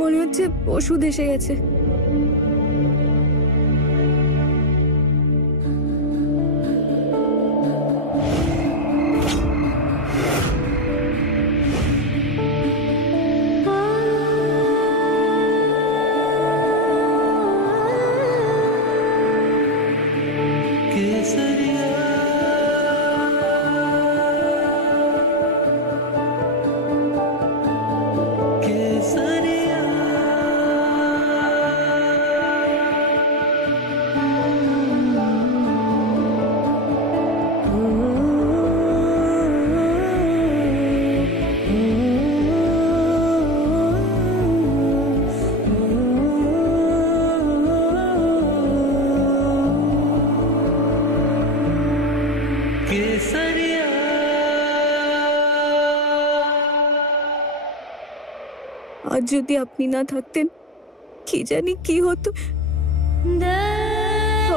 মনে হচ্ছে ওষুধ এসে গেছে। আজ যদি আপনি না থাকতেন কি জানি কি হতো।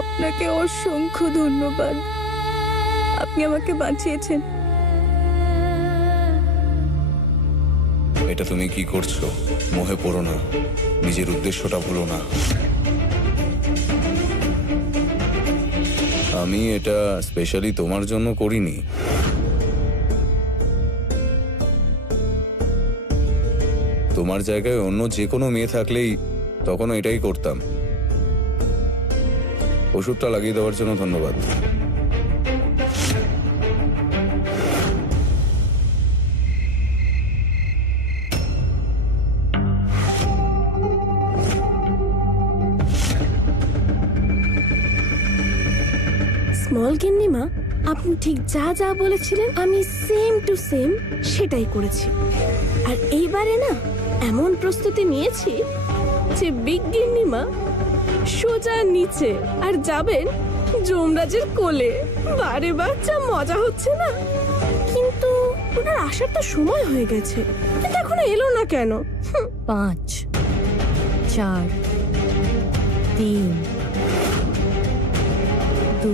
আপনাকে অসংখ্য ধন্যবাদ, আপনি আমাকে বাঁচিয়েছেন। এটা তুমি কি করছো? মোহে পড়ো না, নিজের উদ্দেশ্যটা ভুলো না। আমি এটা স্পেশালি তোমার জন্য করিনি। তোমার জায়গায় অন্য যে কোনো মেয়ে থাকলেই তখনও এটাই করতাম। ওষুধটা লাগিয়ে দেওয়ার জন্য ধন্যবাদ। স্মল গিন্নিমা, আপনি ঠিক যা যা বলেছিলেন আমি সেম টু সেম সেটাই করেছি। আর এইবারে না এমন প্রস্তুতি নিয়েছি যে বিগ গিন্নিমা সোজা নিচে আর যাবেন যমরাজের কোলে। বারে বাচ্চা মজা হচ্ছে না? কিন্তু ওনার আসার তো সময় হয়ে গেছে, কিন্তু এখনো এলো না কেন? 5 4 3 2